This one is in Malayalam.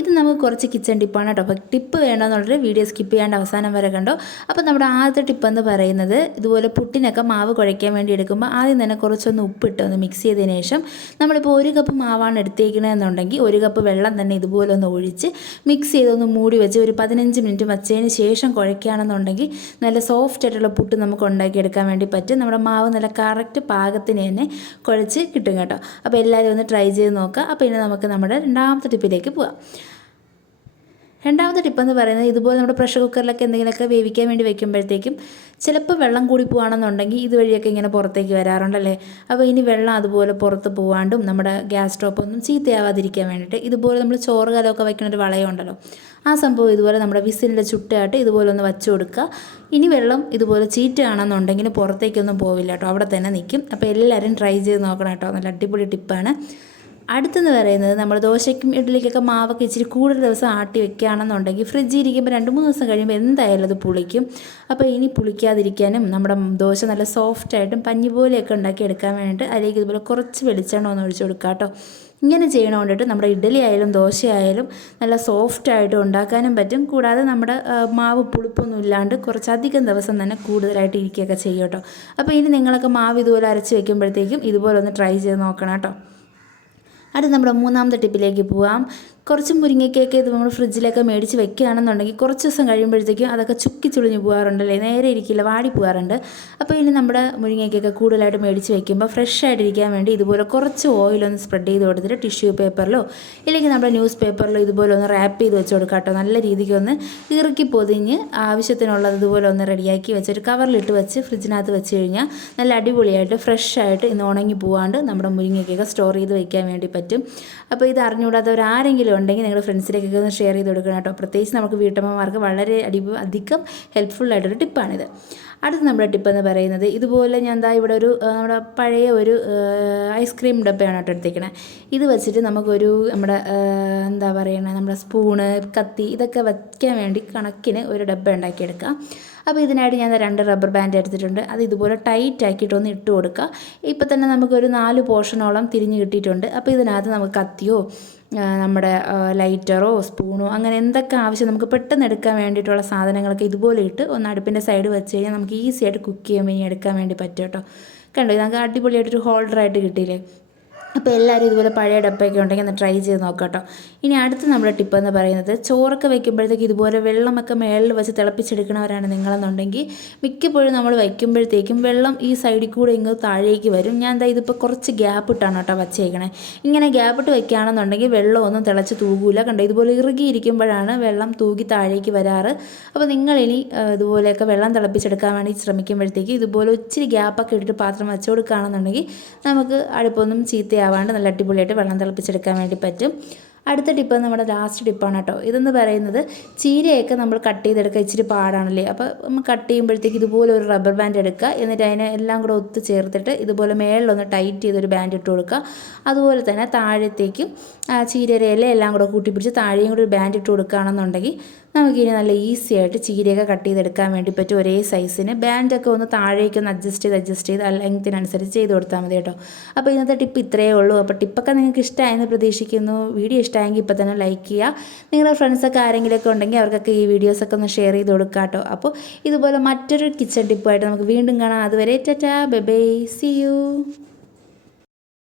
ഇത് നമുക്ക് കുറച്ച് കിച്ചൺ ടിപ്പാണ് കേട്ടോ. അപ്പോൾ ടിപ്പ് വേണമെന്നുള്ളൊരു വീഡിയോ സ്കിപ്പ് ചെയ്യാണ്ട് അവസാനം വരെ കണ്ടോ. അപ്പോൾ നമ്മുടെ ആദ്യത്തെ ടിപ്പ് എന്ന് പറയുന്നത്, ഇതുപോലെ പുട്ടിനൊക്കെ മാവ് കുഴയ്ക്കാൻ വേണ്ടി എടുക്കുമ്പോൾ ആദ്യം തന്നെ കുറച്ചൊന്ന് ഉപ്പിട്ട് ഒന്ന് മിക്സ് ചെയ്തതിന് ശേഷം നമ്മളിപ്പോൾ 1 കപ്പ് മാവാണ് എടുത്തേക്കണമെന്നുണ്ടെങ്കിൽ 1 കപ്പ് വെള്ളം തന്നെ ഇതുപോലെ ഒന്ന് ഒഴിച്ച് മിക്സ് ചെയ്തൊന്ന് മൂടി വെച്ച് ഒരു 15 മിനിറ്റ് വച്ചതിന് ശേഷം കുഴയ്ക്കുകയാണെന്നുണ്ടെങ്കിൽ നല്ല സോഫ്റ്റ് ആയിട്ടുള്ള പുട്ട് നമുക്ക് ഉണ്ടാക്കിയെടുക്കാൻ വേണ്ടി പറ്റും. നമ്മുടെ മാവ് നല്ല കറക്റ്റ് പാകത്തിന് തന്നെ കുഴച്ച് കിട്ടും കേട്ടോ. അപ്പോൾ എല്ലാവരും ഒന്ന് ട്രൈ ചെയ്ത് നോക്കുക. അപ്പോൾ ഇനി നമുക്ക് നമ്മുടെ രണ്ടാമത്തെ ടിപ്പിലേക്ക് പോകാം. രണ്ടാമത്തെ ടിപ്പെന്ന് പറയുന്നത്, ഇതുപോലെ നമ്മുടെ പ്രഷർ കുക്കറിലൊക്കെ എന്തെങ്കിലുമൊക്കെ വേവിക്കാൻ വേണ്ടി വെക്കുമ്പോഴത്തേക്കും ചിലപ്പോൾ വെള്ളം കൂടി പോകുകയാണെന്നുണ്ടെങ്കിൽ ഇതുവഴിയൊക്കെ ഇങ്ങനെ പുറത്തേക്ക് വരാറുണ്ടല്ലേ. അപ്പോൾ ഇനി വെള്ളം അതുപോലെ പുറത്ത് പോകാണ്ടും നമ്മുടെ ഗ്യാസ് സ്റ്റോപ്പൊന്നും ചീത്തയാവാതിരിക്കാൻ വേണ്ടിയിട്ട് ഇതുപോലെ നമ്മൾ ചോറ് കലമൊക്കെ വയ്ക്കുന്ന ഒരു വളയമുണ്ടല്ലോ, ആ സംഭവം ഇതുപോലെ നമ്മുടെ വിസിലിൻ്റെ ചുട്ടായിട്ട് ഇതുപോലെ ഒന്ന് വച്ച് കൊടുക്കുക. ഇനി വെള്ളം ഇതുപോലെ ചീറ്റുകയാണെന്നുണ്ടെങ്കിൽ പുറത്തേക്കൊന്നും പോവില്ല കേട്ടോ, അവിടെ തന്നെ നിൽക്കും. അപ്പോൾ എല്ലാവരും ട്രൈ ചെയ്ത് നോക്കണം കേട്ടോ, നല്ല അടിപൊളി ടിപ്പാണ്. അടുത്തെന്ന് പറയുന്നത്, നമ്മൾ ദോശയ്ക്കും ഇഡ്ഡലിക്കൊക്കെ മാവൊക്കെ ഇച്ചിരി കൂടുതൽ ദിവസം ആട്ടി വെക്കുകയാണെന്നുണ്ടെങ്കിൽ ഫ്രിഡ്ജിൽ ഇരിക്കുമ്പോൾ 2-3 ദിവസം കഴിയുമ്പോൾ എന്തായാലും അത് പുളിക്കും. അപ്പോൾ ഇനി പുളിക്കാതിരിക്കാനും നമ്മുടെ ദോശ നല്ല സോഫ്റ്റായിട്ടും പഞ്ഞി പോലെയൊക്കെ ഉണ്ടാക്കി എടുക്കാൻ വേണ്ടിയിട്ട് അതിലേക്ക് ഇതുപോലെ കുറച്ച് വെളിച്ചെണ്ണ ഒന്ന് ഒഴിച്ച് കൊടുക്കുക കേട്ടോ. ഇങ്ങനെ ചെയ്യണ കൊണ്ടിട്ട് നമ്മുടെ ഇഡ്ഡലി ആയാലും ദോശയായാലും നല്ല സോഫ്റ്റായിട്ട് ഉണ്ടാക്കാനും പറ്റും. കൂടാതെ നമ്മുടെ മാവ് പുളിപ്പൊന്നും ഇല്ലാണ്ട് കുറച്ചധികം ദിവസം തന്നെ കൂടുതലായിട്ട് ഇരിക്കുകയൊക്കെ ചെയ്യും കേട്ടോ. അപ്പോൾ ഇനി നിങ്ങളൊക്കെ മാവ് ഇതുപോലെ അരച്ച് വെക്കുമ്പോഴത്തേക്കും ഇതുപോലെ ഒന്ന് ട്രൈ ചെയ്ത് നോക്കണം കേട്ടോ. അടുത്ത് നമ്മുടെ മൂന്നാമത്തെ ടിപ്പിലേക്ക് പോവാം. കുറച്ച് മുരിങ്ങയ്ക്കൊക്കെ ഇത് നമ്മൾ ഫ്രിഡ്ജിലൊക്കെ മേടിച്ച് വെക്കുകയാണെന്നുണ്ടെങ്കിൽ കുറച്ച് ദിവസം കഴിയുമ്പോഴത്തേക്കും അതൊക്കെ ചുക്കി ചുളിഞ്ഞ് പോകാറുണ്ടല്ലേ, നേരെ ഇരിക്കില്ല, വാടി പോകാറുണ്ട്. അപ്പോൾ ഇനി നമ്മുടെ മുരിങ്ങയ്ക്കൊക്കെ കൂടുതലായിട്ട് മേടിച്ച് വെക്കുമ്പോൾ ഫ്രഷ് ആയിട്ടിരിക്കാൻ വേണ്ടി ഇതുപോലെ കുറച്ച് ഓയിലൊന്ന് സ്പ്രെഡ് ചെയ്ത് കൊടുത്തിട്ട് ടിഷ്യൂ പേപ്പറിലോ ഇല്ലെങ്കിൽ നമ്മുടെ ന്യൂസ് പേപ്പറിലോ ഇതുപോലെ ഒന്ന് റാപ്പ് ചെയ്ത് വെച്ച് കൊടുക്കാം കേട്ടോ. നല്ല രീതിക്ക് ഒന്ന് ഇറുക്കി പൊതിഞ്ഞ് ആവശ്യത്തിനുള്ളത് ഇതുപോലെ ഒന്ന് റെഡിയാക്കി വെച്ചൊരു കവറിലിട്ട് വെച്ച് ഫ്രിഡ്ജിനകത്ത് വെച്ച് കഴിഞ്ഞാൽ നല്ല അടിപൊളിയായിട്ട് ഫ്രഷ് ആയിട്ട് ഇന്ന് ഉണങ്ങി പോകാണ്ട് നമ്മുടെ മുരിങ്ങയ്ക്കൊക്കെ സ്റ്റോർ ചെയ്ത് വെക്കാൻ വേണ്ടി പറ്റും. അപ്പോൾ ഇത് അറിഞ്ഞുകൂടാത്തവരാരെങ്കിലും ഉണ്ടെങ്കിൽ നിങ്ങളുടെ ഫ്രണ്ട്സിലേക്കൊക്കെ ഒന്ന് ഷെയർ ചെയ്ത് കൊടുക്കണം കേട്ടോ. പ്രത്യേകിച്ച് നമുക്ക് വീട്ടമ്മമാർക്ക് വളരെ അധികം ഹെൽപ്ഫുള്ളായിട്ടൊരു ടിപ്പാണിത്. അടുത്ത നമ്മുടെ ടിപ്പെന്ന് പറയുന്നത്, ഇതുപോലെ ഞാൻ ഇവിടെ ഒരു നമ്മുടെ പഴയ ഒരു ഐസ്ക്രീം ഡബ്ബയാണ് കേട്ടോ എടുത്തേക്കണേ. ഇത് വെച്ചിട്ട് നമുക്കൊരു നമ്മുടെ എന്താ പറയണേ, നമ്മുടെ സ്പൂണ്, കത്തി ഇതൊക്കെ വയ്ക്കാൻ വേണ്ടി കണക്കിന് ഒരു ഡബ്ബ ഉണ്ടാക്കിയെടുക്കാം. അപ്പോൾ ഇതിനായിട്ട് ഞാൻ 2 റബ്ബർ ബാൻഡ് എടുത്തിട്ടുണ്ട്. അത് ഇതുപോലെ ടൈറ്റ് ആക്കിയിട്ടൊന്ന് ഇട്ട് കൊടുക്കുക. ഇപ്പോൾ തന്നെ നമുക്കൊരു 4 പോർഷനോളം തിരിഞ്ഞ് കിട്ടിയിട്ടുണ്ട്. അപ്പോൾ ഇതിനകത്ത് നമുക്ക് കത്തിയോ നമ്മുടെ ലൈറ്ററോ സ്പൂണോ അങ്ങനെ എന്തൊക്കെ ആവശ്യം നമുക്ക് പെട്ടെന്ന് എടുക്കാൻ വേണ്ടിയിട്ടുള്ള സാധനങ്ങളൊക്കെ ഇതുപോലെ ഇട്ട് ഒന്ന് അടുപ്പിൻ്റെ സൈഡ് വെച്ച് കഴിഞ്ഞാൽ നമുക്ക് ഈസി ആയിട്ട് കുക്ക് ചെയ്യുമ്പോൾ ഇനി എടുക്കാൻ വേണ്ടി പറ്റും കേട്ടോ. കണ്ടോ, നമുക്ക് അടിപൊളിയായിട്ടൊരു ഹോൾഡറായിട്ട് കിട്ടിയില്ലേ. അപ്പോൾ എല്ലാവരും ഇതുപോലെ പഴയ ഡബ്ബയൊക്കെ ഉണ്ടെങ്കിൽ ഒന്ന് ട്രൈ ചെയ്ത് നോക്കാം കേട്ടോ. ഇനി അടുത്ത് നമ്മുടെ ടിപ്പെന്ന് പറയുന്നത്, ചോറൊക്കെ വയ്ക്കുമ്പോഴത്തേക്ക് ഇതുപോലെ വെള്ളമൊക്കെ മേളിൽ വെച്ച് തിളപ്പിച്ചെടുക്കണവരാണ് നിങ്ങളെന്നുണ്ടെങ്കിൽ മിക്കപ്പോഴും നമ്മൾ വയ്ക്കുമ്പോഴത്തേക്കും വെള്ളം ഈ സൈഡിൽ കൂടെ ഇങ്ങോട്ട് താഴേക്ക് വരും. ഞാൻ ഇതിപ്പോൾ കുറച്ച് ഗ്യാപ്പ് ഇട്ടാണ് കേട്ടോ വച്ചേക്കണേ. ഇങ്ങനെ ഗ്യാപ്പ് ഇട്ട് വയ്ക്കുകയാണെന്നുണ്ടെങ്കിൽ വെള്ളമൊന്നും തിളച്ച് തൂകൂല. കണ്ടോ, ഇതുപോലെ ഇറുകിയിരിക്കുമ്പോഴാണ് വെള്ളം തൂകി താഴേക്ക് വരാറ്. അപ്പോൾ നിങ്ങളിനി ഇതുപോലെയൊക്കെ വെള്ളം തിളപ്പിച്ചെടുക്കാൻ വേണ്ടി ശ്രമിക്കുമ്പോഴത്തേക്ക് ഇതുപോലെ ഇച്ചിരി ഗ്യാപ്പൊക്കെ ഇട്ടിട്ട് പാത്രം വെച്ച് കൊടുക്കുകയാണെന്നുണ്ടെങ്കിൽ നമുക്ക് അടുപ്പൊന്നും ചീത്തയാവാണ്ട് നല്ല അടിപൊളിയായിട്ട് വെള്ളം തിളപ്പിച്ചെടുക്കാൻ വേണ്ടി പറ്റും. അടുത്ത ടിപ്പ് നമ്മുടെ ലാസ്റ്റ് ടിപ്പാണ് കേട്ടോ. ഇതെന്ന് പറയുന്നത്, ചീരയൊക്കെ നമ്മൾ കട്ട് ചെയ്തെടുക്കുക ഇച്ചിരി പാടാണല്ലേ. അപ്പോൾ നമ്മൾ കട്ട് ചെയ്യുമ്പോഴത്തേക്ക് ഇതുപോലെ ഒരു റബ്ബർ ബാൻഡ് എടുക്കുക. എന്നിട്ട് അതിനെ എല്ലാം കൂടെ ഒത്ത് ചേർത്തിട്ട് ഇതുപോലെ മേളിലൊന്ന് ടൈറ്റ് ചെയ്തൊരു ബാൻഡ് ഇട്ട് കൊടുക്കുക. അതുപോലെ തന്നെ താഴത്തേക്കും ചീരയുടെ ഇല എല്ലാം കൂടെ കൂട്ടിപ്പിടിച്ച് താഴെയും കൂടെ ഒരു ബാൻഡ് ഇട്ട് കൊടുക്കുകയാണെന്നുണ്ടെങ്കിൽ നമുക്കിനി നല്ല ഈസി ആയിട്ട് ചീരയൊക്കെ കട്ട് ചെയ്തെടുക്കാൻ വേണ്ടി പറ്റും. ഒരേ സൈസിന് ബാൻഡൊക്കെ ഒന്ന് താഴേക്കൊന്ന് അഡ്ജസ്റ്റ് ചെയ്ത് ആ ലെങ്ത്തിനനുസരിച്ച് ചെയ്ത് കൊടുത്താൽ മതി കേട്ടോ. അപ്പോൾ ഇന്നത്തെ ടിപ്പ് ഇത്രയേ ഉള്ളൂ. അപ്പോൾ ടിപ്പൊക്കെ നിങ്ങൾക്ക് ഇഷ്ടമായെന്ന് പ്രതീക്ഷിക്കുന്നു. വീഡിയോ ഇഷ്ടമായെങ്കിൽ ഇപ്പോൾ തന്നെ ലൈക്ക് ചെയ്യുക. നിങ്ങളുടെ ഫ്രണ്ട്സൊക്കെ ആരെങ്കിലുമൊക്കെ ഉണ്ടെങ്കിൽ അവർക്കൊക്കെ ഈ വീഡിയോസൊക്കെ ഒന്ന് ഷെയർ ചെയ്ത് കൊടുക്കുക കേട്ടോ. അപ്പോൾ ഇതുപോലെ മറ്റൊരു കിച്ചൺ ടിപ്പായിട്ട് നമുക്ക് വീണ്ടും കാണാം. അതുവരെ tata, bye bye, see U.